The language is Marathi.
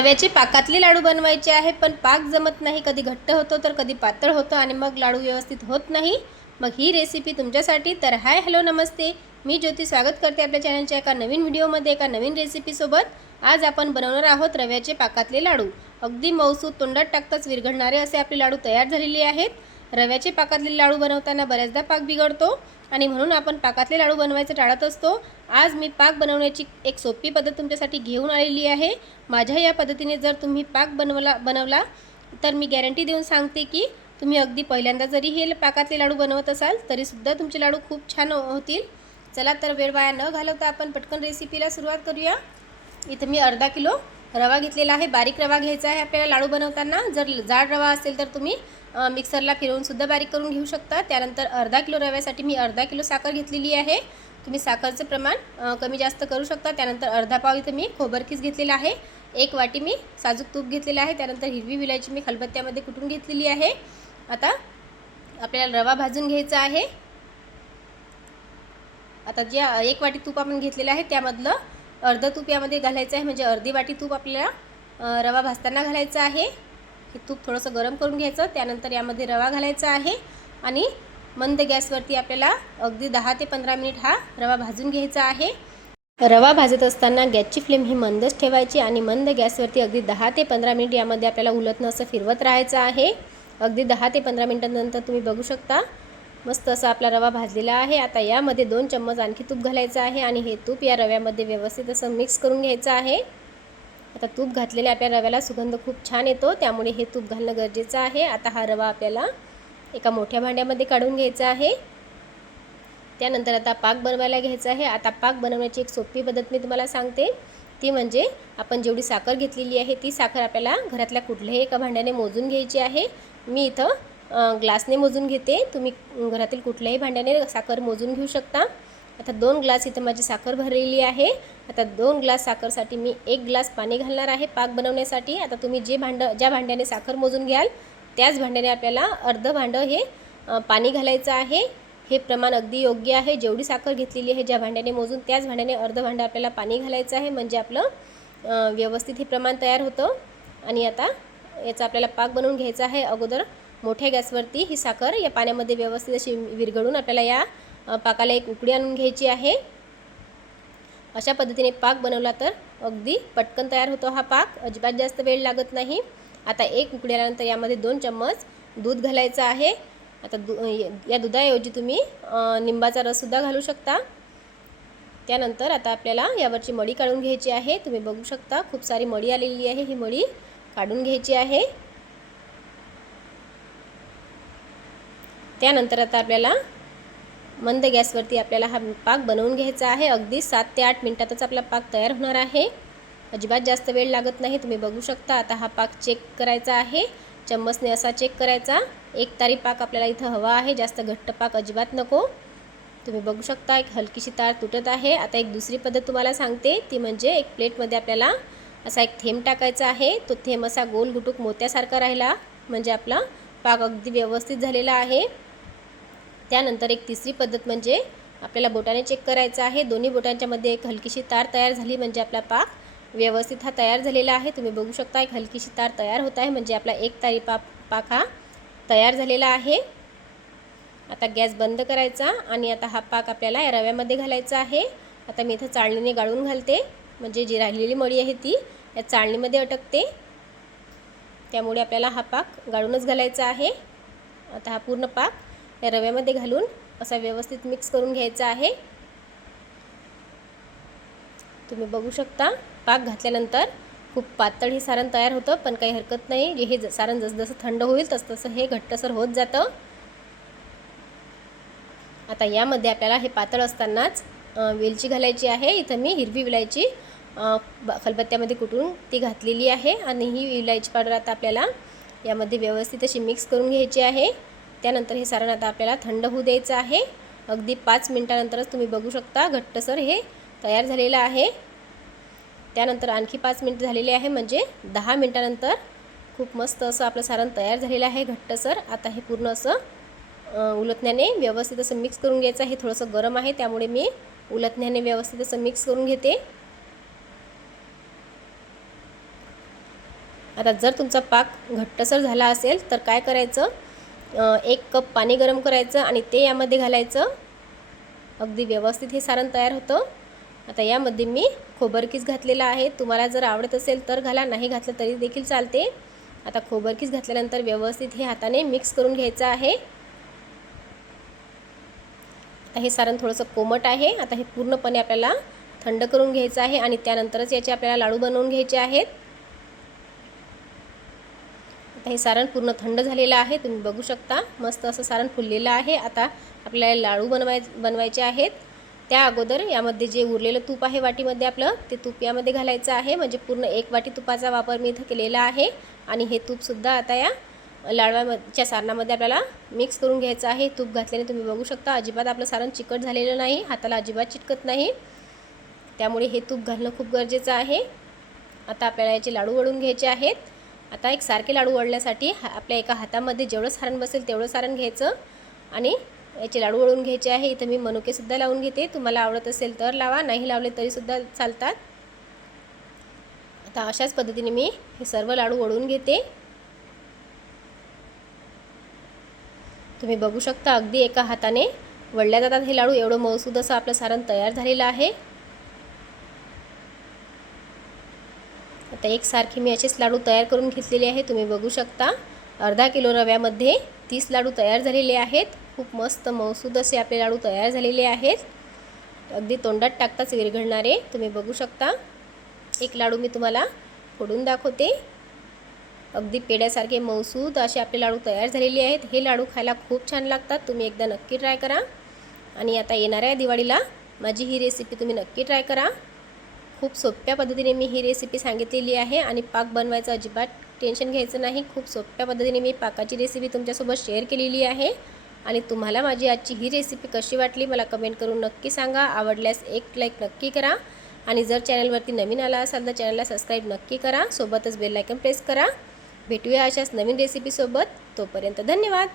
रव्याचे पाकातले लाडू बनवायचे आहे पण पाक जमत नाही. कधी घट्ट होतो तर कधी पातळ होतो आणि मग लाडू व्यवस्थित होत नाही. मग ही रेसिपी तुमच्यासाठी तर हाय हॅलो नमस्ते. मी ज्योती स्वागत करते आपल्या चॅनलच्या एका नवीन व्हिडिओमध्ये एका नवीन रेसिपीसोबत आज आपण बनवणार आहोत रव्याचे पाकातले लाडू. अगदी मौसूद तोंडात टाकताच विरघळणारे असे आपले लाडू तयार झालेले आहेत. रव्याचे पाकातले लाडू बनवताना बऱ्याचदा पाक बिघडतो. आणि म्हणून आपण पाकातले लाडू बनवायचं टाळत असतो. आज मी पाक बनवण्याची एक सोपी पद्धत तुमच्यासाठी घेऊन आलेली आहे. माझ्या या पद्धतीने जर तुम्ही पाक बनवला बनवला तर मी गॅरंटी देऊन सांगते की तुम्ही अगदी पहिल्यांदा जरी हे पाकातले लाडू बनवत असाल तरीसुद्धा तुमचे लाडू खूप छान होतील. चला तर वेळ वाया न घालवता आपण पटकन रेसिपीला सुरुवात करूया. इथं मी अर्धा किलो रवा घेतलेला आहे बारीक रवा घ्यायचा आहे आपल्याला लाडू बनवताना. जर जाड रवा असेल तर तुम्ही मिक्सरला फिरवून सुद्धा बारीक करून घेऊ शकता. त्यानंतर अर्धा किलो रव्यासाठी मी अर्धा किलो साखर घेतलेली आहे. तुम्ही साखरचं प्रमाण कमी जास्त करू शकता. त्यानंतर अर्धा पाव इथं मी खोबरकीस घेतलेला आहे. एक वाटी मी साजूक तूप घेतलेलं आहे. त्यानंतर हिरवी विलायची मी खलबत्त्यामध्ये कुटून घेतलेली आहे. आता आपल्याला रवा भाजून घ्यायचा आहे. आता जे एक वाटी तूप आपण घेतलेलं आहे त्यामधलं अर्ध तूप यामध्ये घालायचं आहे. म्हणजे अर्धी वाटी तूप आपल्याला रवा भाजताना घालायचं आहे. हे तूप थोडंसं गरम करून घ्यायचं. त्यानंतर यामध्ये रवा घालायचा आहे. आणि मंद गॅसवरती आपल्याला अगदी दहा ते पंधरा मिनिट हा रवा भाजून घ्यायचा आहे. रवा भाजत असताना गॅसची फ्लेम ही मंदच ठेवायची आणि मंद गॅसवरती अगदी दहा ते पंधरा मिनिट यामध्ये आपल्याला उलटणं असं फिरवत राहायचं आहे. अगदी दहा ते पंधरा मिनिटांनंतर तुम्ही बघू शकता मस्त असा आपला रवा भाजलेला आहे. आता यामध्ये दोन चम्मच आणखी तूप घालायचं आहे आणि हे तूप या रव्यामध्ये व्यवस्थित असं मिक्स करून घ्यायचं आहे. आता तूप घातलेले आपल्या रव्याला सुगंध खूप छान येतो त्यामुळे हे तूप घालणं गरजेचं आहे. आता हा रवा आपल्याला एका मोठ्या भांड्यामध्ये काढून घ्यायचा आहे. त्यानंतर आता पाक बनवायला घ्यायचा आहे. आता पाक बनवण्याची एक सोपी पद्धत मी तुम्हाला सांगते. ती म्हणजे आपण जेवढी साखर घेतलेली आहे ती साखर आपल्याला घरातल्या कुठल्याही एका भांड्याने मोजून घ्यायची आहे. मी इथं ग्लासने मोजून घेते. तुम्ही घरातील कुठल्याही भांड्याने साखर मोजून घेऊ शकता. आता दोन ग्लास इथं माझी साखर भरलेली आहे. आता दोन ग्लास साखरसाठी मी एक ग्लास पाणी घालणार आहे पाक बनवण्यासाठी. आता तुम्ही जे भांडं ज्या भांड्याने साखर मोजून घ्याल त्याच भांड्याने आपल्याला अर्ध भांडं हे पाणी घालायचं आहे. हे प्रमाण अगदी योग्य आहे. जेवढी साखर घेतलेली आहे ज्या भांड्याने मोजून त्याच भांड्याने अर्ध भांडं आपल्याला पाणी घालायचं आहे. म्हणजे आपलं व्यवस्थित हे प्रमाण तयार होतं. आणि आता याचा आपल्याला पाक बनवून घ्यायचा आहे अगोदर. मोठ्या गॅसवरती ही साखर या पाण्यामध्ये व्यवस्थित अशी विरघळून आपल्याला या पाकाला एक उकडी आणून घ्यायची आहे. अशा पद्धतीने पाक बनवला तर अगदी पटकन तयार होतो हा पाक. अजिबात जास्त वेळ लागत नाही. आता एक उकडी आल्यानंतर यामध्ये दोन चम्मच दूध घालायचं आहे. आता दु या दुधाऐवजी तुम्ही निंबाचा रससुद्धा घालू शकता. त्यानंतर आता आपल्याला यावरची मळी काढून घ्यायची आहे. तुम्ही बघू शकता खूप सारी मळी आलेली आहे. ही मळी काढून घ्यायची आहे. त्यानंतर आता आपल्याला मंद गॅसवरती आपल्याला हा पाक बनवून घ्यायचा आहे. अगदी सात ते आठ मिनटातच आपला पाक तयार होणार आहे. अजिबात जास्त वेळ लागत नाही. तुम्ही बघू शकता आता हा पाक चेक करायचा आहे. चम्मचने असा चेक करायचा. एक तारी पाक आपल्याला इथं हवा आहे. जास्त घट्ट पाक अजिबात नको. तुम्ही बघू शकता एक हलकीशी तार तुटत आहे. आता एक दुसरी पद्धत तुम्हाला सांगते. ती म्हणजे एक प्लेटमध्ये आपल्याला असा एक थेंब टाकायचा आहे. तो थेंब असा गोल गुटूक मोत्यासारखा राहिला. म्हणजे आपला पाक अगदी व्यवस्थित झालेला आहे. त्यानंतर एक तिसरी पद्धत म्हणजे आपल्याला बोटाने चेक करायचं आहे. दोन्ही बोटांच्यामध्ये एक हलकीशी तार तयार झाली म्हणजे आपला पाक व्यवस्थित हा तयार झालेला आहे. तुम्ही बघू शकता एक हलकीशी तार तयार होत आहे म्हणजे आपला एक तारी पाक पाक हा तयार झालेला आहे. आता गॅस बंद करायचा आणि आता हा पाक आपल्याला या रव्यामध्ये घालायचा आहे. आता मी इथं चाळणीने गाळून घालते. म्हणजे जी राहिलेली मळी आहे ती या चाळणीमध्ये अटकते. त्यामुळे आपल्याला हा पाक गाळूनच घालायचा आहे. आता हा पूर्ण पाक या रव्यामध्ये घालून असा व्यवस्थित मिक्स करून घ्यायचा आहे. तुम्ही बघू शकता पाक घातल्यानंतर खूप पातळ हे सारण तयार होतं पण काही हरकत नाही. हे ज- सारण जसजसं थंड होईल तसतसं हे घट्टसर होत जातं. आता यामध्ये आपल्याला हे पातळ असतानाच वेलची घालायची आहे. इथं मी हिरवी विलायची ब- खलबत्त्यामध्ये कुटून ती घातलेली आहे. आणि ही विलायची पावडर आता आपल्याला यामध्ये व्यवस्थित अशी मिक्स करून घ्यायची आहे. त्यानंतर हे सारण आता आपल्याला थंड होऊ द्यायचं आहे. अगदी पाच मिनटानंतरच तुम्ही बघू शकता घट्टसर हे तयार झालेलं आहे. त्यानंतर आणखी पाच मिनटं झालेले आहे म्हणजे दहा मिनटानंतर खूप मस्त असं आपलं सारण तयार झालेलं आहे घट्टसर. आता हे पूर्ण असं उलथण्याने उलटण्याने व्यवस्थित असं मिक्स करून घ्यायचं आहे. थोडंसं गरम आहे त्यामुळे मी उलटण्याने व्यवस्थित असं मिक्स करून घेते. आता जर तुमचा पाक घट्टसर झाला असेल तर काय करायचं? एक कप पाणी गरम करायचं आणि ते यामध्ये घालायचं. अगदी व्यवस्थित हे सारण तयार होतं. आता यामध्ये मी खोबरकीस घातलेला आहे. तुम्हाला जर आवडत असेल तर घाला नाही घातलं तरी देखील चालते. आता खोबरकीस घातल्यानंतर व्यवस्थित हे हाताने मिक्स करून घ्यायचं आहे. आता हे सारण थोडंसं कोमट आहे. आता हे पूर्णपणे आपल्याला थंड करून घ्यायचं आहे आणि त्यानंतरच याचे आपल्याला लाडू बनवून घ्यायचे आहेत. आता हे सारण पूर्ण थंड झालेलं आहे तुम्ही बघू शकता. मस्त असं सारण फुललेलं आहे. आता आपल्याला लाडू बनवाय बनवायचे आहेत. त्या अगोदर यामध्ये जे उरलेलं तूप आहे वाटीमध्ये आपलं ते तूप यामध्ये घालायचं आहे. म्हणजे पूर्ण एक वाटी तुपाचा वापर मी इथं केलेला आहे. आणि हे तूपसुद्धा आता या लाडवाच्या सारणामध्ये आपल्याला मिक्स करून घ्यायचं आहे. तूप घातल्याने तुम्ही बघू शकता अजिबात आपलं सारण चिकट झालेलं नाही. हाताला अजिबात चिटकत नाही. त्यामुळे हे तूप घालणं खूप गरजेचं आहे. आता आपल्याला याचे लाडू वळून घ्यायचे आहेत. आता एक सारखे लाडू वळण्यासाठी हा आपल्या एका हातामध्ये जेवढं सारण बसेल तेवढं सारण घ्यायचं आणि याचे लाडू वळून घ्यायचे आहे. इथं मी मनुकेसुद्धा लावून घेते. तुम्हाला आवडत असेल तर लावा नाही लावले तरीसुद्धा चालतात. आता अशाच पद्धतीने मी हे सर्व लाडू वळून घेते. तुम्ही बघू शकता अगदी एका हाताने वळल्या जातात हे लाडू. एवढं मौसूद असं आपलं सारण तयार झालेलं आहे. आता एकसारखे मी असेच लाडू तयार करून घेतलेले आहे तुम्ही बघू शकता. अर्धा किलो रव्यामध्ये तीस लाडू तयार झालेले आहेत. खूप मस्त मौसूद असे आपले लाडू तयार झालेले आहेत. अगदी तोंडात टाकताच विरघळणारे तुम्ही बघू शकता. एक लाडू मी तुम्हाला फोडून दाखवते. अगदी पेड्यासारखे मौसूद असे आपले लाडू तयार झालेले आहेत. हे लाडू खायला खूप छान लागतात. तुम्ही एकदा नक्की ट्राय करा. आणि आता येणाऱ्या दिवाळीला माझी ही रेसिपी तुम्ही नक्की ट्राय करा. खूप सोप्या पद्धतीने मी ही रेसिपी सांगितलेली आहे आणि पाक बनवायचं अजिबात टेन्शन घ्यायचं नाही. खूप सोप्या पद्धतीने मी पाकाची रेसिपी तुमच्यासोबत शेअर केलेली आहे. आणि तुम्हाला माझी आजची ही रेसिपी कशी वाटली मला कमेंट करून नक्की सांगा. आवडल्यास एक लाईक नक्की करा. आणि जर चॅनलवरती नवीन आला असाल तर चॅनलला सबस्क्राईब नक्की करा. सोबतच बेल आयकन प्रेस करा. भेटूया अशाच नवीन रेसिपीसोबत तोपर्यंत धन्यवाद.